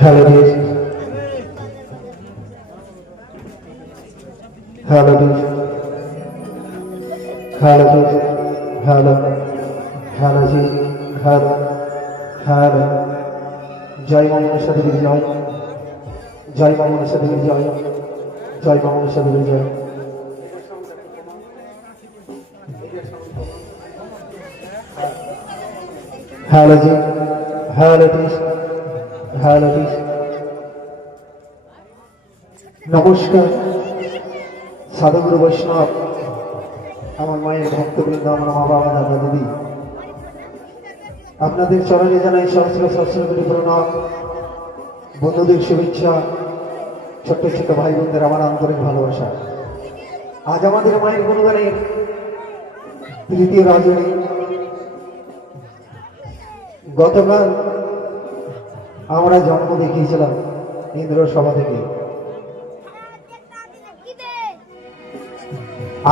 Hello, dear. Hello, dear. Hello, dear. Hello. Hello, dear. Hello. Hello. জয় মা মনসা দেবীর জয়, জয় মা মনসা দেবীর জয়, জয় মা মনসা দেবীর জয়। Hello ji, hello this, hello this. নমস্কার সাধুগুরু বৈষ্ণব, আমার মায়ের ভক্তবৃন্দ, আমার মা বাবা, দাদা দিদি, আপনাদের চরণে জানাই সহস্র সহস্র কোটি প্রণাম। বন্ধুদের শুভেচ্ছা, ছোট্ট ছোট্ট ভাই বোনদের আমার আন্তরিক ভালোবাসা। আজ আমাদের মায়ের গুণগানের তৃতীয় রজনী। গতকাল আমরা জন্ম দেখিয়েছিলাম ইন্দ্র সভা থেকে।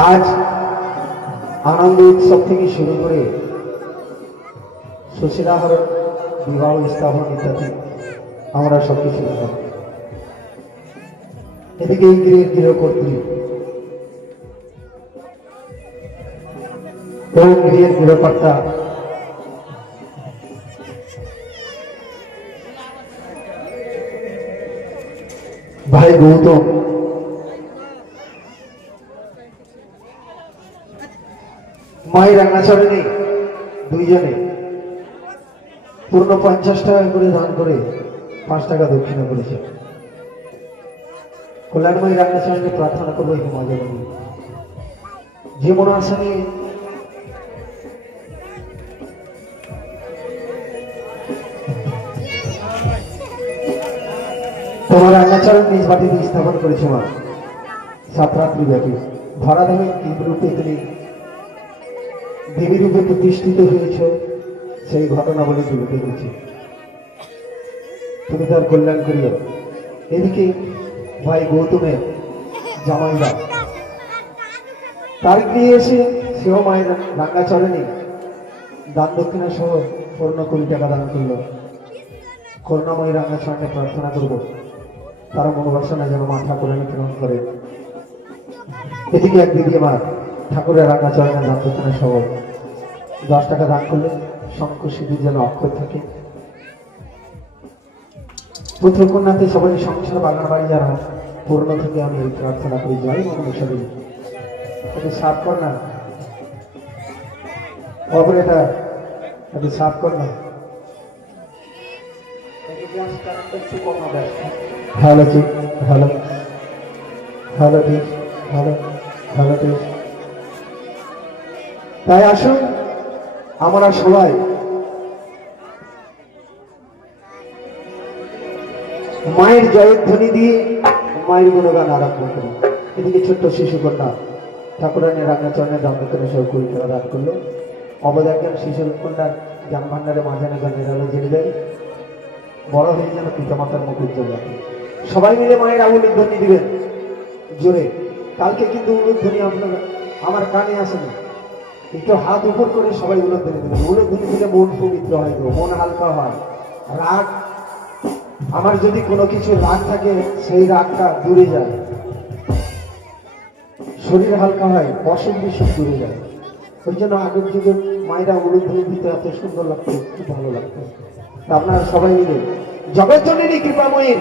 আজ আনন্দ উৎসব থেকে শুরু করে সুশীলাহরণ, বিবাহ স্থাপন ইত্যাদি আমরা সবকিছু দেখলাম। এদিকে এই গৃহের গৃহকর্ত্রী এবং গৃহের গৃহকর্তা ভাই গৌতম মায়ের রান্নাচরণে দুইজনে পূর্ণ 50 টাকা করে দান করে 5 টাকা দক্ষিণা করেছে। কল্যাণময়ী রান্নাচরণে প্রার্থনা করবো এই মজাবলী যে মনে আসা নিয়ে তোমার রান্নাচরণ নিজ বাটিতে স্থাপন করেছে মা। 7 রাত্রি ব্যাপী ধরাধামে রূপে তুমি দেবী রূপে প্রতিষ্ঠিত হয়েছ, সেই ঘটনা বলে তুলতে গেছি। তুমি তার কল্যাণ করিও। এদিকে ভাই গৌতমের জামাইরা তার গিয়ে এসে সেও মায়ের রান্নাচরণে দান দক্ষিণা সহ 20 টাকা দান করল। করুণাময়ী রান্নাচরণে প্রার্থনা করব তারা মনোবাসনা যেন মা ঠাকুরের পূরণ করে। এদিকে এক দিদি আমার ঠাকুরের রান্নাচরণে দান দক্ষিণা সহ 10 টাকা দান করলে শঙ্খ সিদ্ধি যেন অক্ষর থাকে। পুত্র কন্যাতে সবাই সংসার বাগান বাড়ি যারা পূর্ণ থেকে আমি এই প্রার্থনা করি। জয় মনসা দেবী। এটা সাফ কর না, অপরেটা একটু সাফ কর না। হ্যালো ঠিক, হ্যালো হ্যালো ঠিক, হ্যালো হ্যালো ঠিক। তাই আসুন আমরা সবাই মায়ের জয়ধ্বনি দিয়ে মায়ের গুণগান আরম্ভ করি। এদিকে ছোট্ট শিশু কন্যা ঠাকুরানের রান্নাচরণের দাম দক্ষিণা সহ 20 টাকা দান করলো। অবদান শিশু কন্যার জ্ঞান ভান্ডারে মাঝানে গানের আলো জেলে দেয়। বড় হয়ে যেন পিতামাতার মুখ উজ্জ্বল রাখে। সবাই মিলে মায়ের উলুধ্বনি দিবেন জোরে। কালকে কিন্তু উলুধ্বনি আপনারা আমার কানে আসেনি, একটু হাত উপর করে সবাই উলুধ্বনি দিবেন। উলুধ্বনি দিলে মন পবিত্র হয়, মন হালকা হয়। রাগ, আমার যদি কোনো কিছু রাগ থাকে সেই রাগটা দূরে যায়, শরীর হালকা হয়, অসুখ বিসুখ দূরে যায়। ওই জন্য আগের যুগের মায়েরা উলুধ্বনি দিতে এত সুন্দর লাগতো, খুব ভালো লাগতো। আপনারা সবাই মিলে জগৎজননী কৃপাময়ীর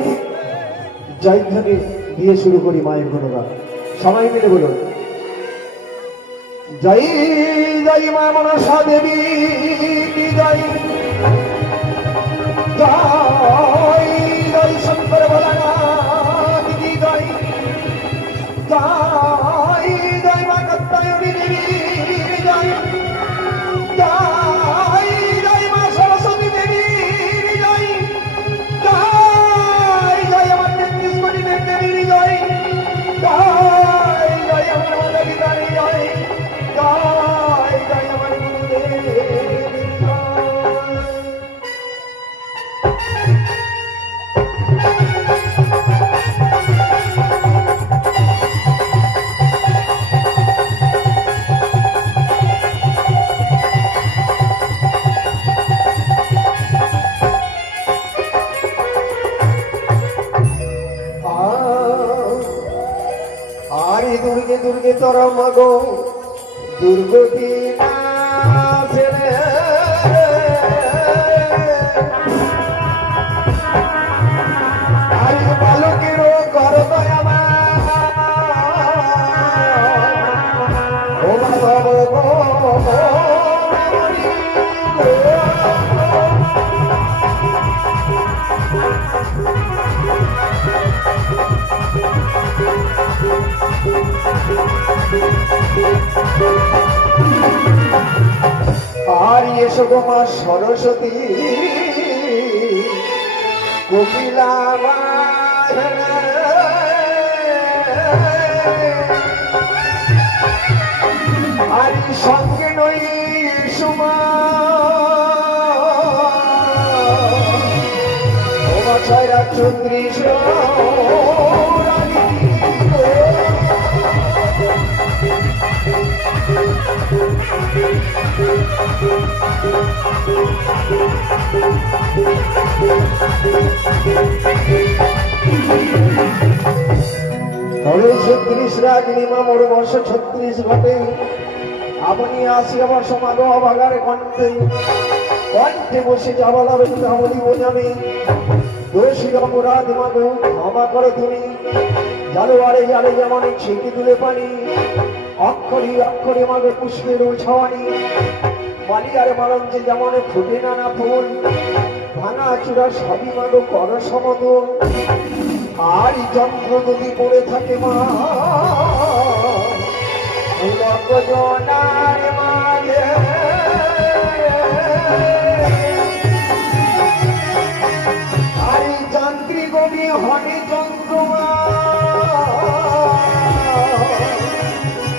জয়ধ্বনি দিয়ে শুরু করি মায়ের গুণগান। সবাই মিলে বলুন জয় জয় মা মনসা দেবী জয়, জয় জয় শঙ্কর ভোলানাথ কি জয়, জয় জয় মা কাত্যায়নী দেবী জয়, জয় জয় মা সরস্বতী দেবী জয়, জয় জয় আমার 33 কোটি দেবী জয়, জয় জয় আমার মাতা পিতার জয়, জয় জয় আমার গুরুদেব জয়। দুর্গে দুর্গে তোর মাগো দুর্গতি আজ বালকেরও কর দয়ামা ও বাবা আর এসো গো মা সরস্বতী কোকিলা আর সঙ্গে নই সুমা ও মা ছয়রা চৌত্রিশ তবে 36 রাগিনী মা মোর বর্ষ 36 ঘটে আপনি আসি আমার সমাগ অভাগারে কণ্ঠে কণ্ঠে বসে যাবালা বলি বোঝাবে দোষী অপরাধ মাগো ক্ষমা করো তুমি জালো আরে জালে যেমন ছেঁকে তুলে পানি অক্ষরে অক্ষরে মাগো পুষ্পের ছাওয়ানি মালিয়ার মালঞ্চে যেমন ফুটে নানা ফুল ভাঙা চূড়া সবই মাগো কর সমতল আর যন্ত্র যদি পড়ে থাকে মা জনার মাঝে আর যান্ত্রিক হনে যন্ত্রমা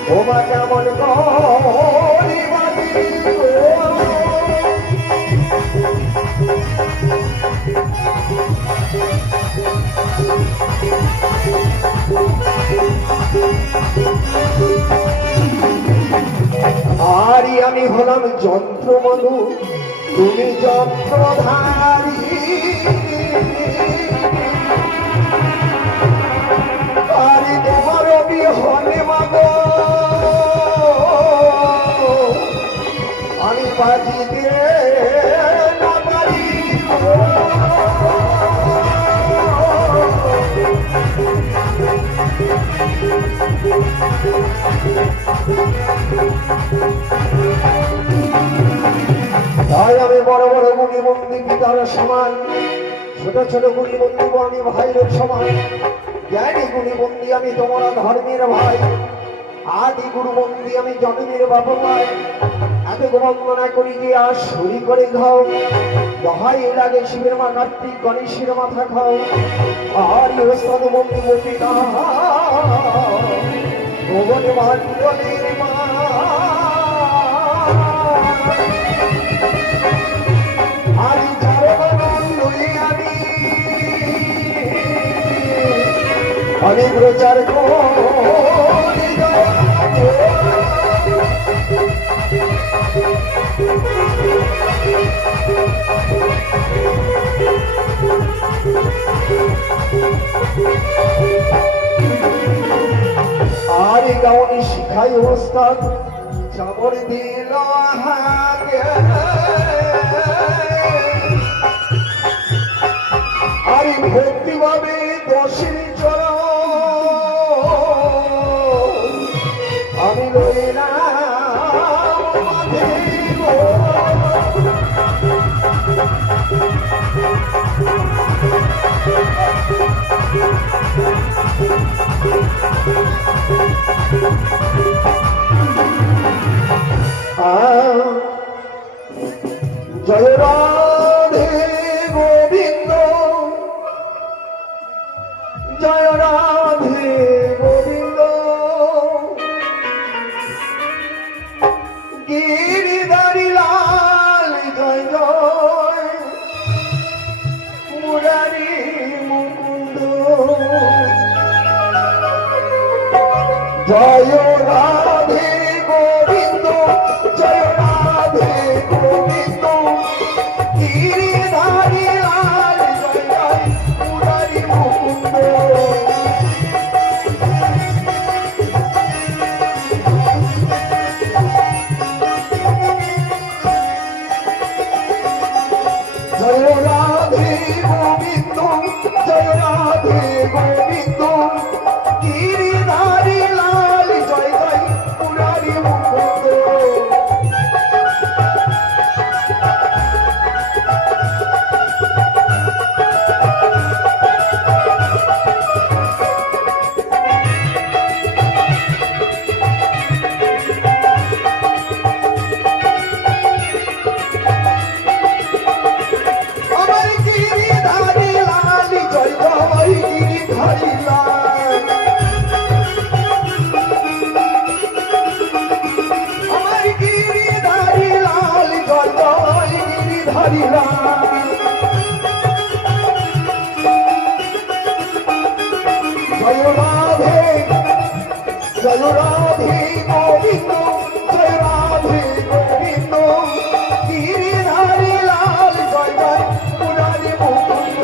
ও মা কেমন করি বাদি আরি আমি হলাম যন্ত্র মধু তুমি যন্ত্রধারী আরি তোমার বিহনে মাগো আমি বাজিতে না পারি তাই আমি বড় বড় গুণী বন্দী পিতার সমান ছোট ছোট গুণী বন্দী আমি ভাইয়ের সমান জ্ঞানী গুণী বন্দী আমি তোমরা ধর্মের ভাই আদি গুরু বন্দী আমি জন্মের বাবা মাই এত বন্দনা করি গিয়ে আর শরী করে খাও দহাই লাগে শিবের মা কার্তিক গণেশের মাথা খাও আর ওস্তাদ বন্দী পিতা ভুবনে ভাগ্যের মা আরি আমি প্রচার করি আর গাওনি শিখাই ওস্তাদ চাবর দিল হাগে আর ভক্তি ভাবে দশের চর আমি লইলাম জয় রাধে গোবিন্দ জয় রাধে গোবিন্দ গিরিধারী লাল জয় জয় মুরারি মুকুন্দ জয় রাধে গোবিন্দ জয় রাধে গোবিন্দ গিরিধারী লাল জয় জয় মুরারি মুকুন্দ জয় রাধে গোবিন্দ জয় রাধে গোবিন্দ গিরিধারী লাল জয় জয় মুরারি মুকুন্দ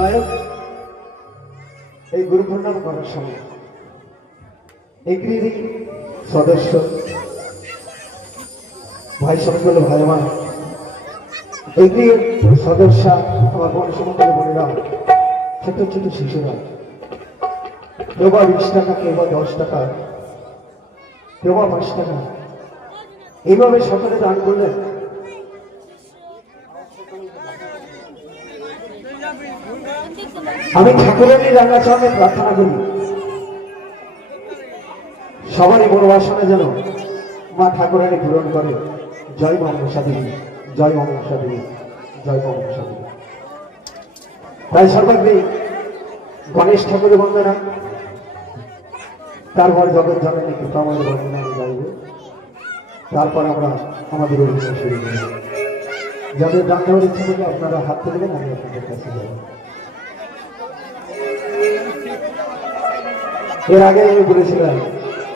যাই হোক, এই গুরু প্রণাম করার সময় এগ্রিরই সদস্য ভাই সকল ভাই আমার এগ্রির সদস্য আমার বোন সমস্ত বোনেরা, ছোট ছোট শিশুরা, কেউ বা 20 টাকা, কেউ বা 10 টাকা, কেউ বা 5 টাকা, এইভাবে সকলে দান করলেন। আমি ঠাকুরের রাঙা চরণে প্রার্থনা করি সবারই মনোবাসনা যেন মা ঠাকুরানী পূরণ করে। জয় মা মনসা দেবী, জয় মা মনসা দেবী, জয় মা মনসা দেবী। তাই সর্বাগ্রে গণেশ ঠাকুরের বন্দনা, তারপর জগৎ জননী কৃপাময় বন্দনা আমি গাইব, তারপর আমরা আমাদের অভিনয় শুরু করব। যাদের গান গাওয়ার ইচ্ছা করবে আপনারা হাত তুলবেন, আমি আপনাদের কাছে যাব। এর আগে আমি বলেছিলাম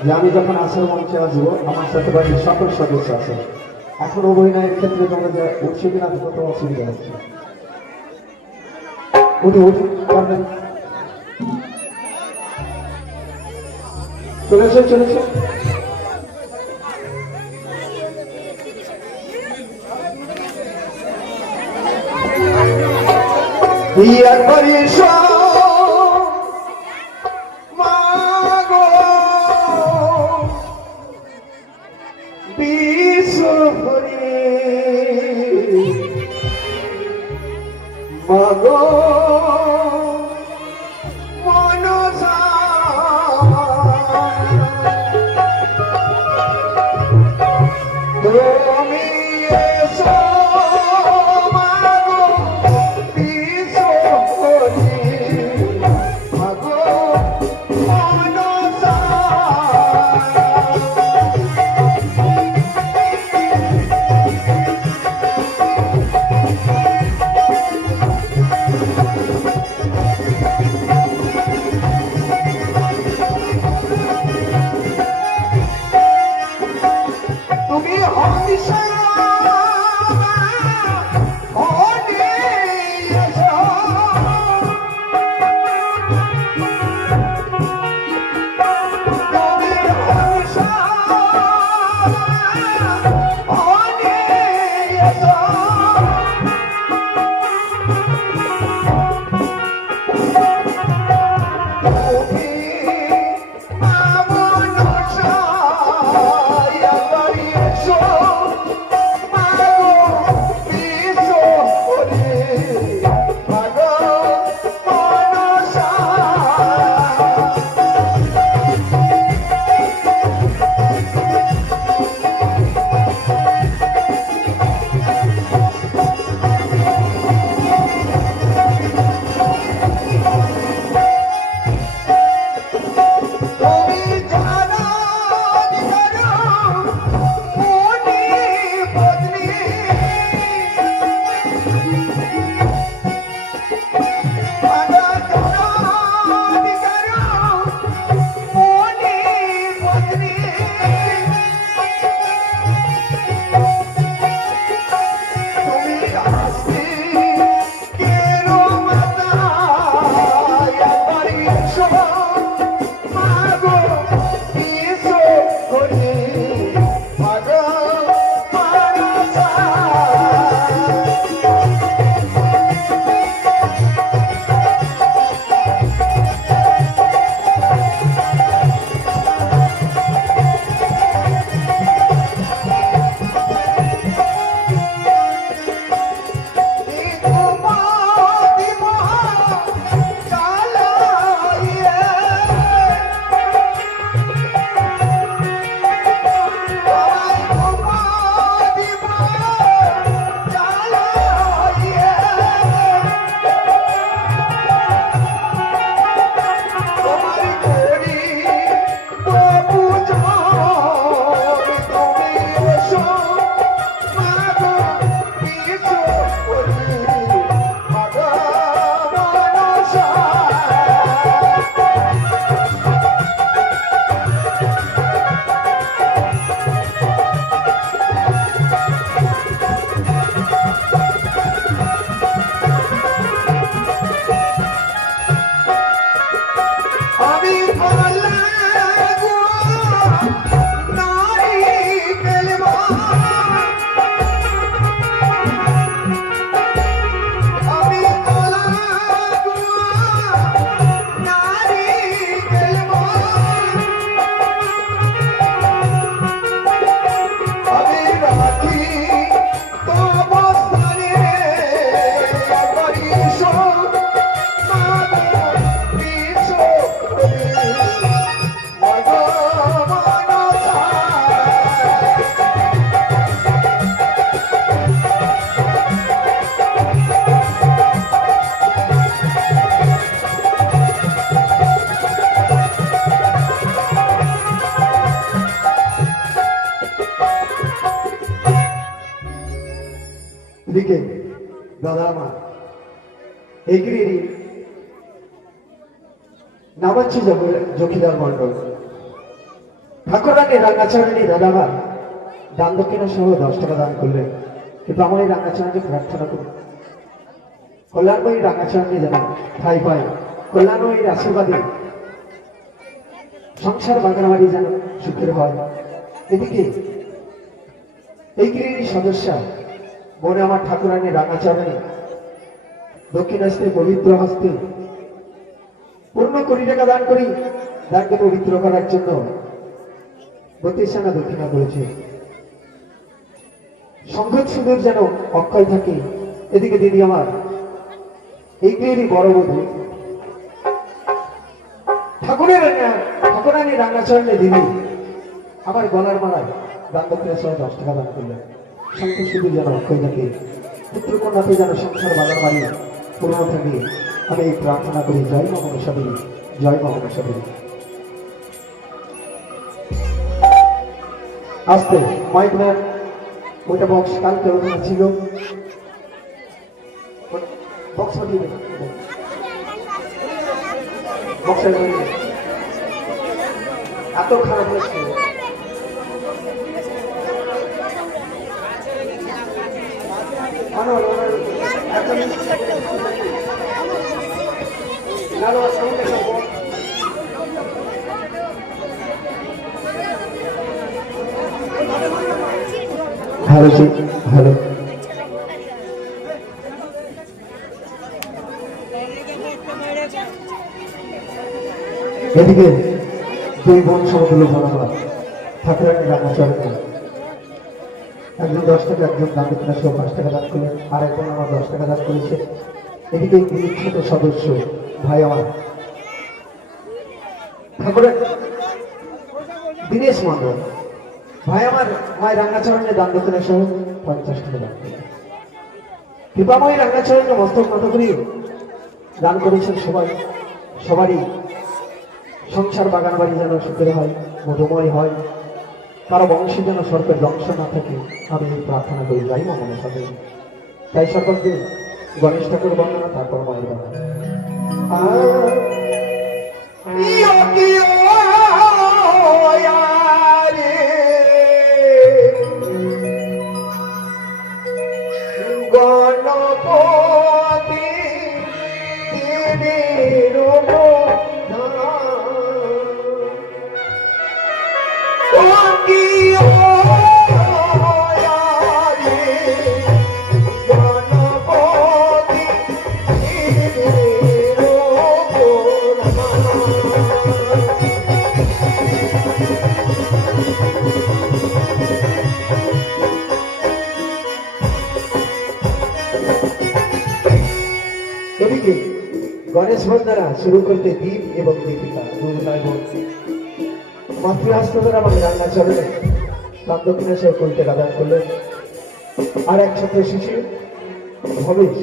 যে আমি যখন আসল মঞ্চে আসবো আমার সাথে বাড়ির সকল সদস্য আছে। এখন অভিনয়ের ক্ষেত্রে তোমরা যে উঠছে কিনা কত অসুবিধা হচ্ছে, উঠে উঠে পারবেন, চলেছে চলেছে। একবারই মাগো মনসা তুমি এসো মাগো বিশ্বহরি, মাগো মনসা। দাদা আমার এগিরি নামাচ্ছি জখিদার মন্ডল ঠাকুরানী রাঙ্গাচরণী দাদাবার দান দক্ষিণা সহ 10 টাকা দান করলেন। কিন্তু আমার এই রাঙ্গাচরণকে প্রার্থনা করি কল্যাণময়ী রাঙ্গাচরণী যেন ঠাই পায়, কল্যাণময়ীর আশীর্বাদে সংসার বাগানবাড়ি যেন সুখের হয়। এদিকে এই গৃহিণী সদস্য মনে আমার ঠাকুরানী রাঙ্গাচরণী দক্ষিণ হস্তে পবিত্র হস্তে পূর্ণ 20 টাকা দান করি তাকে পবিত্র করার জন্য 32 আনা দক্ষিণা করেছে। সংঘত সুদূর যেন অক্ষয় থাকে। এদিকে দিদি আমার এই গৃহিণী বড় বধূ ঠাকুরানী রাঙ্গাচরণে দিদি আমার গলার মালায় দান দক্ষিণার সহ 10 টাকা দান করলেন। সংঘত সুদূর যেন অক্ষয় থাকে, পুত্র কন্যাতে যেন সংসার বাগান বাড়ি পূর্ণ থাকে। আমি এই প্রার্থনা করি। জয় মা মনসা দেবী, জয় মা মনসা দেবী। আসতে মাইক ম্যান ওইটা বক্স কালকে ওখানে ছিল, বক্স দিয়ে বক্সের এত খারাপ হচ্ছে। Hello ji, hello. এদিকে 2 বোন সমতুল্য ভোলা ঠাকুরানী রাঙ্গাচরণে একজন 10 টাকা, একজন দান দক্ষিণা সহ 5 টাকা দান করলেন, আর একজন আমার 10 টাকা দান করেছে। এদিকে ছোট সদস্য ভাই আমার ঠাকুরের দীনেশ মন্ডল ভাই আমার মায়ের রাঙ্গাচরণে দান দক্ষিণা সহ 50 টাকা দান করলেন। কৃপাময়ী রাঙ্গাচরণকে মস্তক নত করি দান করেছেন সবাই। সবারই সংসার বাগান বাড়ি যেন সুখের হয়, মধুময় হয়, কারো বংশে যেন সর্পের ধ্বংস না থাকে। আমি এই প্রার্থনা করি। যাই মা মনের সাথে। তাই সকলকে গণেশ ঠাকুর বন্দনা, তারপর মায়ের বন্দনা। এদিকে গণেশ বন্দনা শুরু করতে দীপ এবং দীপিকা মাতৃহাস্তরা এবং রাঙ্গাচরণে দান দক্ষিণা সহ 20 টাকা দান করলেন। আর এক ছোট শিশু ভবেশ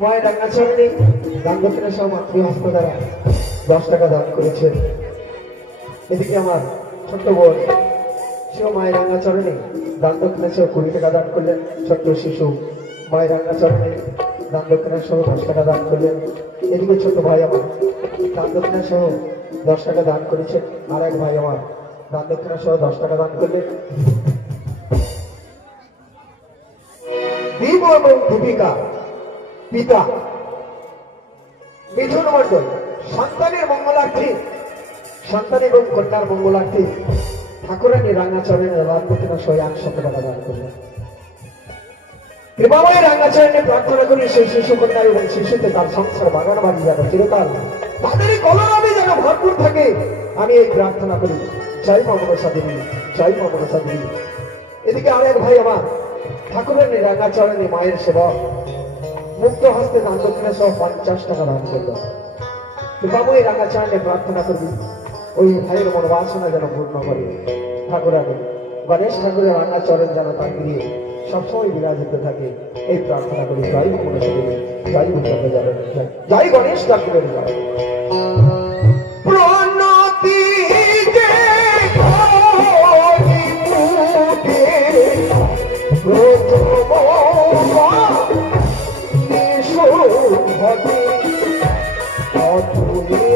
মায়ের রাঙ্গাচরণে দান দক্ষিণা সহ মাতৃহস্ত দ্বারা 10 টাকা দান করেছেন। এদিকে আমার ছোট্ট বোন সেও মায়ের রাঙ্গাচরণে দান দক্ষিণা সহ 20 টাকা দান করলেন। ছোট্ট শিশু মায়ের রাঙ্গাচরণে দান দক্ষিণা সহ 10 টাকা দান করলেন। এদিকে ছোট ভাই আমার দান দক্ষিণা সহ 10 টাকা দান করেছেন। আর এক ভাই আমার দান দক্ষিণা সহ 10 টাকা দান করলেন। দীপ এবং দীপিকা পিতা মিঠুন মণ্ডল সন্তানের মঙ্গলার্থে, সন্তান এবং কন্যার মঙ্গলার্থে ঠাকুরানী রাঙ্গাচরণে দান দক্ষিণা সহ 100 টাকা দান করলেন। কৃপাময় রাঙ্গাচরণে প্রার্থনা করি সেই শিশু কন্যা এবং শিশুতে তার সংসার বাগান বাড়ি যেন চিরকাল তাদেরই কলরবে যেন ভরপুর থাকে। আমি এই প্রার্থনা করি। জয় মা মনসা দেবী, জয় মা মনসা দেবী। এদিকে আরেক ভাই আমার ঠাকুরানী রাঙ্গাচরণে মায়ের সেবা মুক্ত হস্তে দান দক্ষিণা সহ 50 টাকা দান করল। কৃপাময় রাঙ্গাচরণে প্রার্থনা করবি ওই ভাইয়ের মনোবাসনা যেন পূর্ণ করে। ঠাকুরানী গণেশ ঠাকুরের রাঙ্গাচরণ যেন তার গৃহে সবসময় বিরাজিত থাকে। এই প্রার্থনা করি। জয় মা মনসা দেবী, জয় মুখ্য যাবেন, জয় গণেশ ঠাকুরের জয়। হবে অতুলে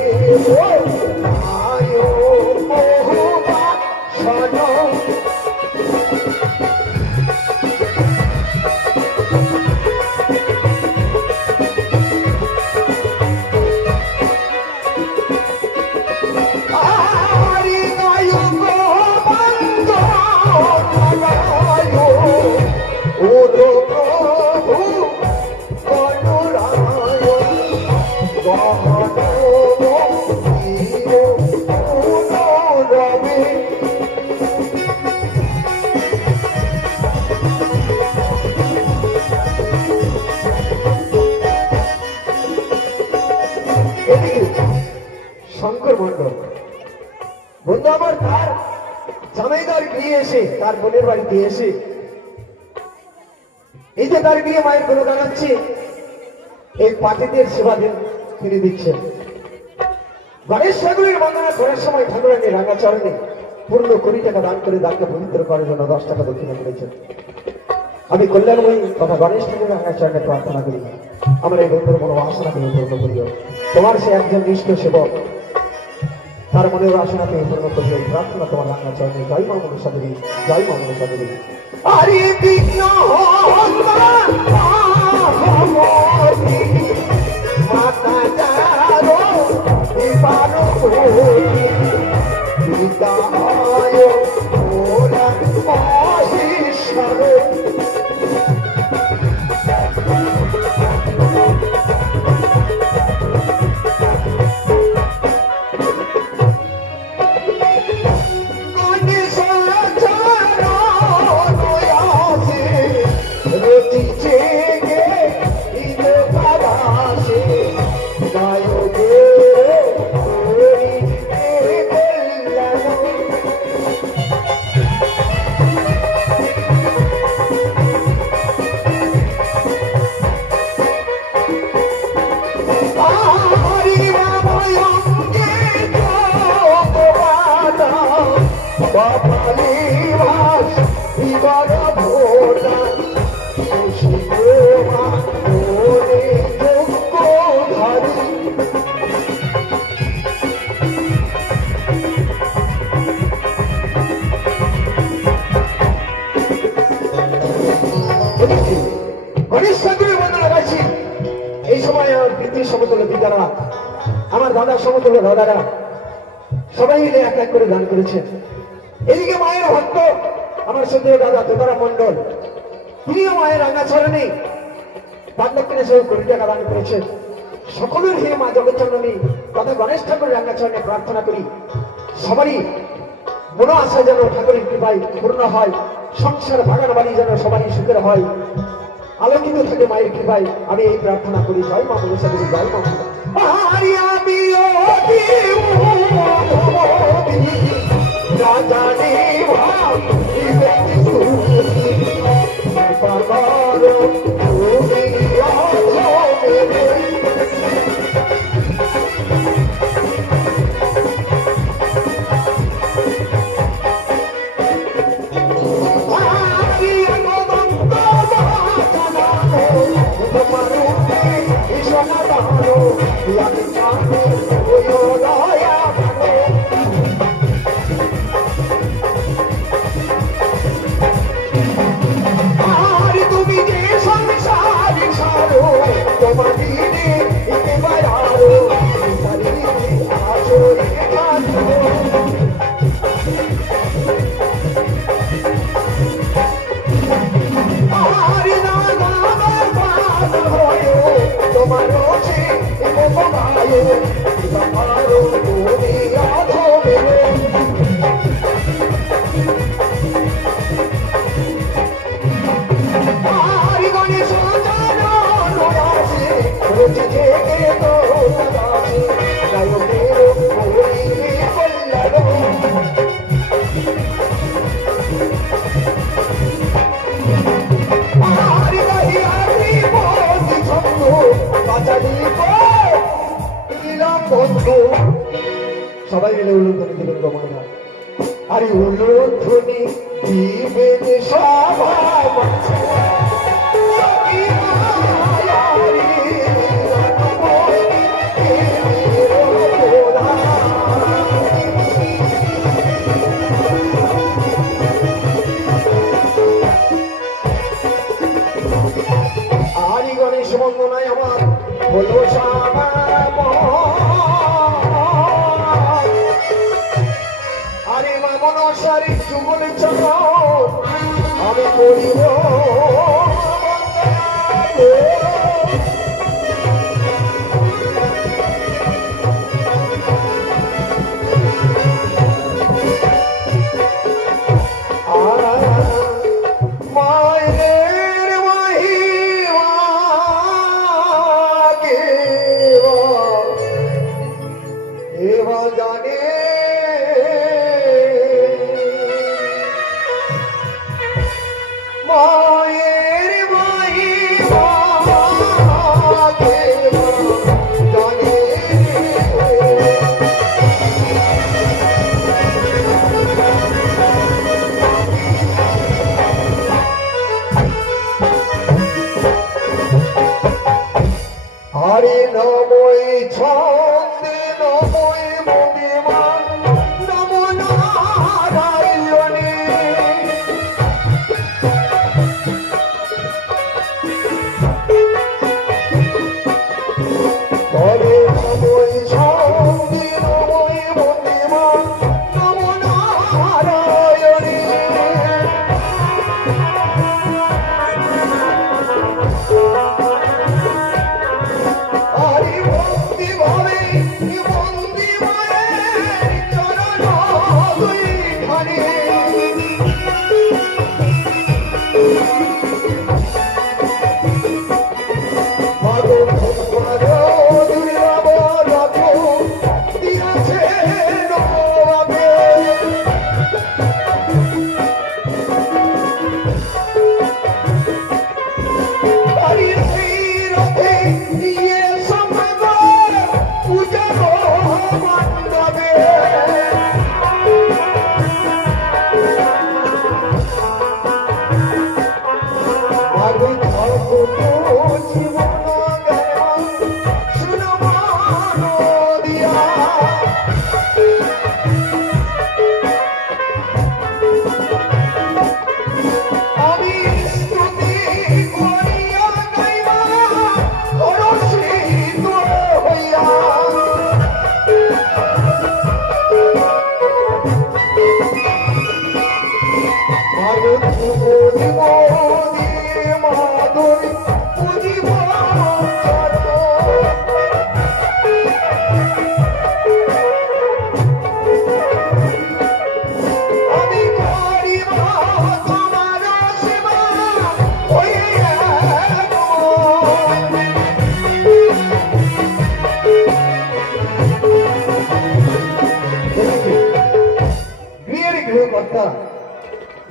আয় বহুবা সন শঙ্কর মন্ডল বন্ধু আমার তার জামাইদার বিয়ে এসে তার বোনের বাড়িতে এসে এই যে তার বিয়ে মায়ের কোনো জানাচ্ছে এই পাখিদের সেবা তিনি দিচ্ছেন। গণেশ ঠাকুরের বন্দনা করার সময় ঠাকুরানী রাঙা চরণে পূর্ণ 20 টাকা দান করে দানকে পবিত্র করার জন্য 10 টাকা দক্ষিণা করেছেন। আমি কল্যাণময়ী তথা গণেশ ঠাকুরের রাঙা চরণে প্রার্থনা করি আমার এই বন্ধুর মনো বাসনা তুমি পূর্ণ করিও। তোমার সে একজন নিষ্ঠ সেবক তার মনের বাসনা তুমি পূর্ণ করিও। এই প্রার্থনা তোমার রাঙা চরণে। জয় মা মনসা দেবী, জয় মা মনসা দেবী। আরে বিঘ্ন মাতা যারো বিবারো বিদায় ওরা অশিষ্যর এই সময় আমার পিতৃ সমতুল্য পিতারা আমার দাদার সমতুল্য দাদারা সবাই মিলে এক এক করে দান করেছেন। এদিকে মায়ের ভক্ত আমার শ্রদ্ধেয় দাদা তোতারাম মন্ডল তিনিও মায়ের রাঙা চরণে 5 লক্ষ 20 টাকা দান করেছেন। সকলের হে মা জগৎজননী তথা গণেশ ঠাকুরের রাঙা চরণে প্রার্থনা করি সবারই মনো আশা যেন ঠাকুরের কৃপায় পূর্ণ হয়, সংসার বাগান বাড়ি যেন সবারই সুখের হয়, আলোকিত থাকে মায়ের কৃপায়। আমি এই প্রার্থনা করি। জয় মা মনসা দেবী, জয় মা মনসা। সবাই মিলে উলুধ্বনি দিবেন গমনা। আরে উলুধ্বনি দিবেন সবাই বন্দনায় আমার হলো আরে মামন সারি যুগল চরণ আমি করিব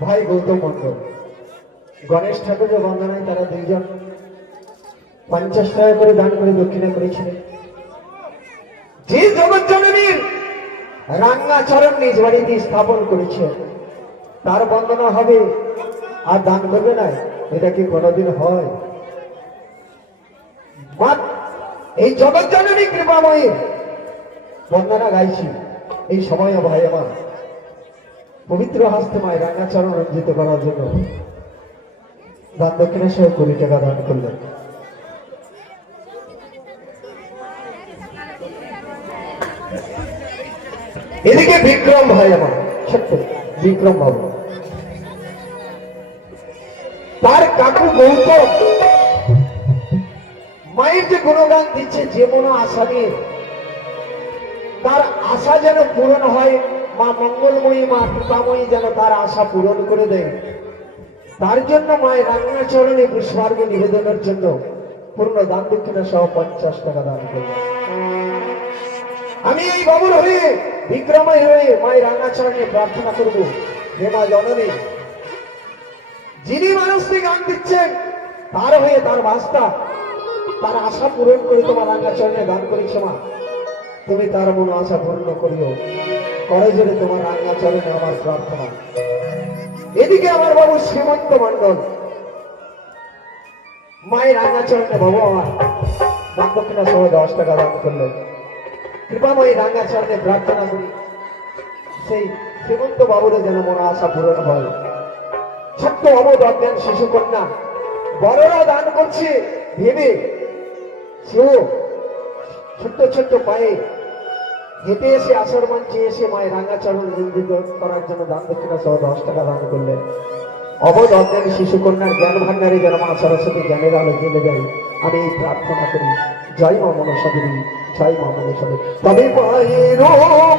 ভাই গৌতম মন্ডল গণেশ ঠাকুরের বন্দনায় তারা দুইজন 50 টাকা করে দান করে দক্ষিণা করেছিলেন। যে জগৎ জননীর রাঙ্গা চরণ নিজ বাড়িতে স্থাপন করেছে তার বন্দনা হবে আর দান করবে না, এটা কি কোনোদিন হয়? এই জগৎ জননী কৃপাময়ী বন্দনা গাইছি এই সময় ভাই আমার পবিত্র হস্তে মায়ের রাঙ্গাচরণ রঞ্জিত করার জন্য দান দক্ষিণা সহ 20 টাকা দান করলেন। এদিকে বিক্রম ভাই আমার ছোট্ট বিক্রম বাবু তার কাকু গৌতম মায়ের যে গুণগান দিচ্ছে যে মনো আশা নিয়ে তার আশা যেন পূরণ হয়, মা মঙ্গলময়ী মা কৃপাময়ী যেন তার আশা পূরণ করে দেয়, তার জন্য মায়ের রাঙ্গাচরণে পুষ্পার্ঘ নিবেদনের জন্য পূর্ণ দান দক্ষিণা সহ 50 টাকা দান করলেন। আমি এই বাবুর হয়ে বিক্রময় হয়ে মায়ের রাঙ্গাচরণে প্রার্থনা করব, হে মা জননী যিনি মানুষকে গান দিচ্ছেন তার হয়ে তার বাস্তা তার আশা পূরণ করে তোমার রাঙ্গাচরণে গান করেছ মা, তুমি তার মন আশা পূর্ণ করিও, করে জোরে তোমার রাঙ্গাচরণে আমার প্রার্থনা। এদিকে আমার বাবু শ্রীমন্ত মন্ডল মায়ের রাঙ্গাচরণে বাবু আমার দান দক্ষিণা সহ 10 টাকা দান করলেন। কৃপাময়ী রাঙ্গাচরণে প্রার্থনা করি সেই শ্রীমন্ত বাবুরে যেন মন আশা পূরণ হয়। ছোট্ট অবধ অজ্ঞান শিশু কন্যা বড়রা দান করছে ভেবে সেও ছোট্ট ছোট্ট পায়ে হেঁটে এসে আসর মঞ্চে এসে মায়ের রাঙ্গাচরণ বৃদ্ধি করার জন্য দান দক্ষিণা সহ 10 টাকা দান করলেন। অবধ অজ্ঞানী শিশুকন্যার জ্ঞান ভান্ডারে যেন মা সরস্বতী জ্ঞানের আলো জ্বেলে দেয়, আমি এই প্রার্থনা করি। জয় মা মনসা দেবী, জয় মা মনসা দেবী। তবে মায়ের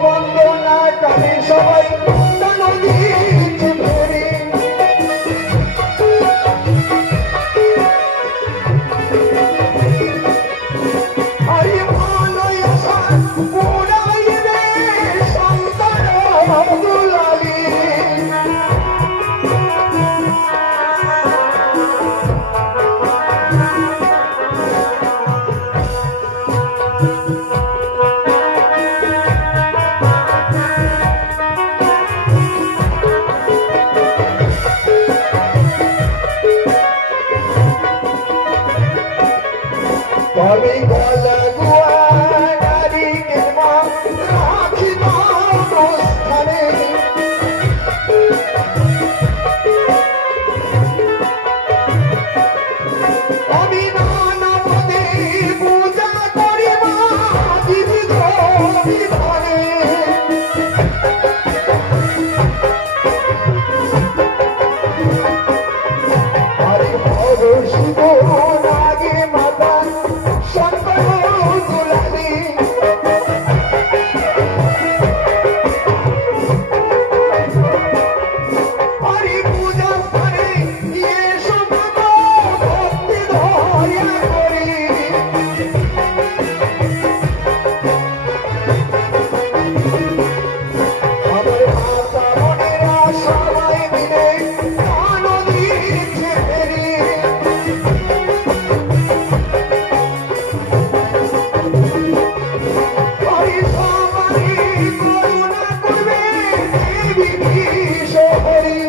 বন্দনা কানে সবাই নদীতে ভরে, আরে ভালোই আশা পুরাইবে সন্তান দুলালী। তবে গলা গুয়ারি মা রাখি স্থানে, আমি নানা পদে পূজা করি মা বিবিধ বিধানে। আরে ভব শুভ নাগে মাতা সন্তান দুলালী। আরে পূজা স্থানে এসো মাতা ভক্তি ধরিয়া করি। আমার মাতা বোনেরা সবাই মিলে নদীতে ফেরি, আরে সবাই করুণা করবে দেবী শহরী।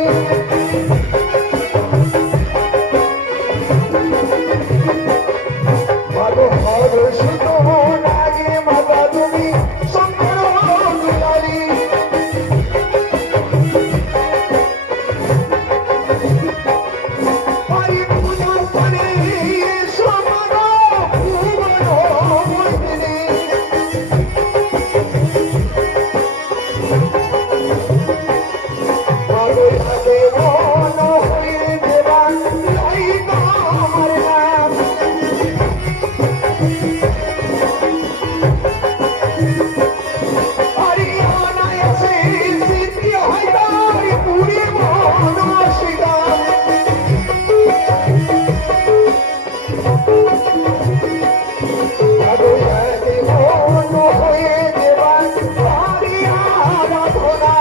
ভালো হর শুধু নাগে মাতা তুমি শঙ্কর দুলালী। আরে পূজা স্থানে এসো মাতা ভুবন মর্দিনী। ভালো হাতে মন হয়ে দেবা লাইবা আমার নাম। আরে অনায়াসে সিদ্ধি হয় তার পুরী মনসিকা। ভালো হাতে মন হয়ে দেবা তারি আরাধনা।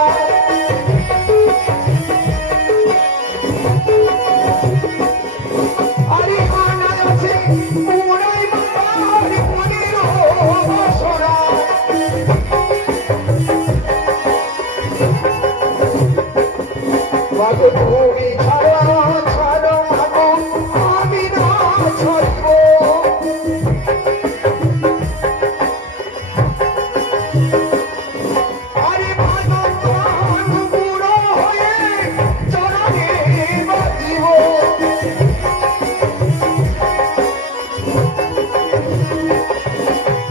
আরে অনায়াসে পুরাই মাতার পুরীর বাসনা। মাগো তুমি ছাড়া ছাড়ো মাগো আমি না ছাড়ব। আরে মাগো প্রাণ বুড়ো হয়ে চরণে বাজিব।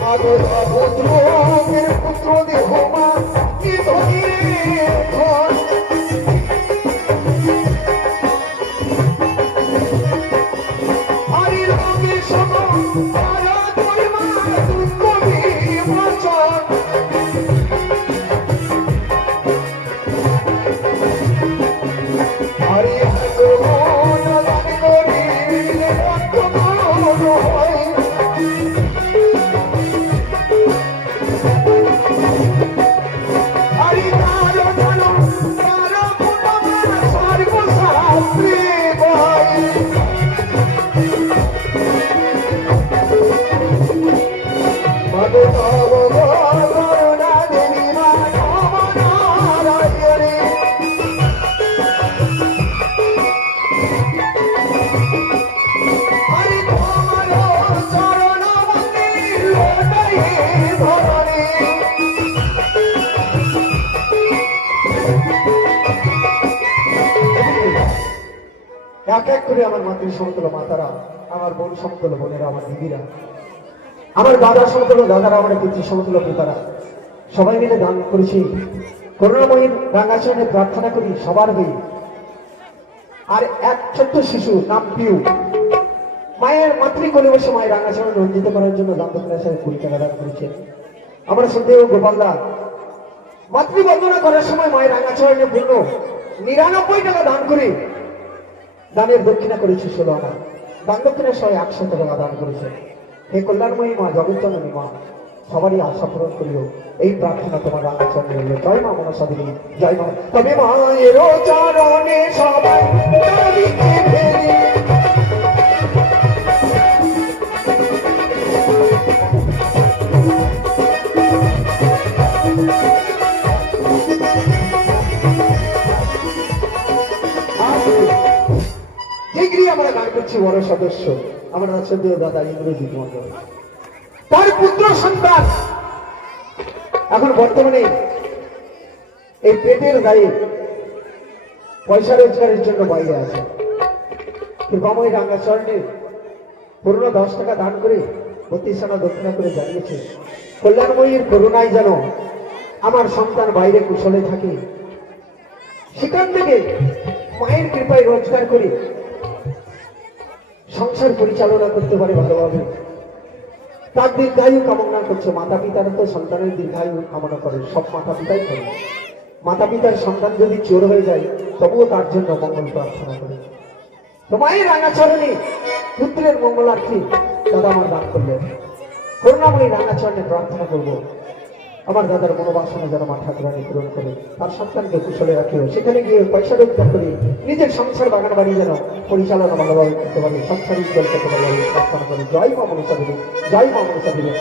মাগো পুত্রের পুত্র দেহ মা কি ধরিয়ে ধন। আরে লোকে সব তারা ধরে মা দুঃখ বিমোচন। আরে হাগো মন দান করিলে রক্ত মন হয়। আরে তারো তারো তারো পুনমা সর্বশাস্ত্রী বয়। মাগো তব করুণা দেবী মা নম নারায়ণী। আরে তোমার চরণ মন্দির লোটাই ধরণী। এক এক করে আমার মাতৃ সমতুল্য মাতারা, আমার বোন সমতুল্য বোনেরা, আমার দিদিরা আমার দাদা সমতুল্য দাদারা, আমার পিতৃ সমতুল্য পিতারা সবাই মিলে দান করেছি। করুণাময়ীর রাঙাচরণে প্রার্থনা করি সবার হয়ে। আর এক ছোট্ট শিশু নাম পিউ মায়ের মাতৃকোলে বসে মায়ের রাঙাচরণ রঞ্জিত করার জন্য দান দক্ষিণা হিসাবে 20 টাকা দান করেছেন। আমরা শ্রদ্ধেয় গোপালদা মাতৃবন্দনা করার সময় মায়ের রাঙাচরণে পূর্ণ 99 টাকা দান করে দানের দক্ষিণা করেছে 16 আনা। দান দক্ষিণা সহ 100 টাকা দান করেছে। হে কল্যাণময়ী মা, জগজ্জননী মা, সবারই আশা পূরণ করিও, এই প্রার্থনা তোমার রাঙাচরণে রইল। জয় মা মনসা দেবী, জয় মা। তবে মায়ের চরণে সবাই দাবিতে ফেলি, যেগুলি আমরা গান করছি বড় সদস্য আমার শ্রদ্ধেয় দাদা ইন্দ্রজিৎ মন্ডল, তার পুত্র সন্তান এখন বর্তমানে এই পেটের দায়ে পয়সা রোজগারের জন্য বাইরে আছে। কৃপাময়ী রাঙাচরণে পুরনো 10 টাকা দান করে 32 আনা দক্ষিণা করে জানিয়েছে, কল্যাণময়ীর করুণায় যেন আমার সন্তান বাইরে কুশলে থাকে, সেখান থেকে মায়ের কৃপায় রোজগার করে সংসার পরিচালনা করতে পারে ভালোভাবে। তার দীর্ঘায়ু কামনা করছে। মাতা পিতারা তো সন্তানের দীর্ঘায়ু কামনা করে, সব মাতা পিতাই করে। মাতা পিতার সন্তান যদি চোর হয়ে যায় তবুও তার জন্য মঙ্গল প্রার্থনা করে। তো মায়ের রাঙাচরণে পুত্রের মঙ্গলার্থী দাদা আমার দান করলেন। করুণাময়ী রাঙাচরণে প্রার্থনা করব আমার দাদার মনোবাসনা যেন মা ঠাকুরানী পূরণ করে, তার সন্তানকে কুশলে রাখিও, সেখানে গিয়ে পয়সা রোজগার করে নিজের সংসার বাগান বাড়ি যেন পরিচালনা ভালোভাবে করতে পারে, সংসার উজ্জ্বল করতে পারে, প্রার্থনা করে। জয় মা মনসা দেবী, জয় মা মনসা দেবী।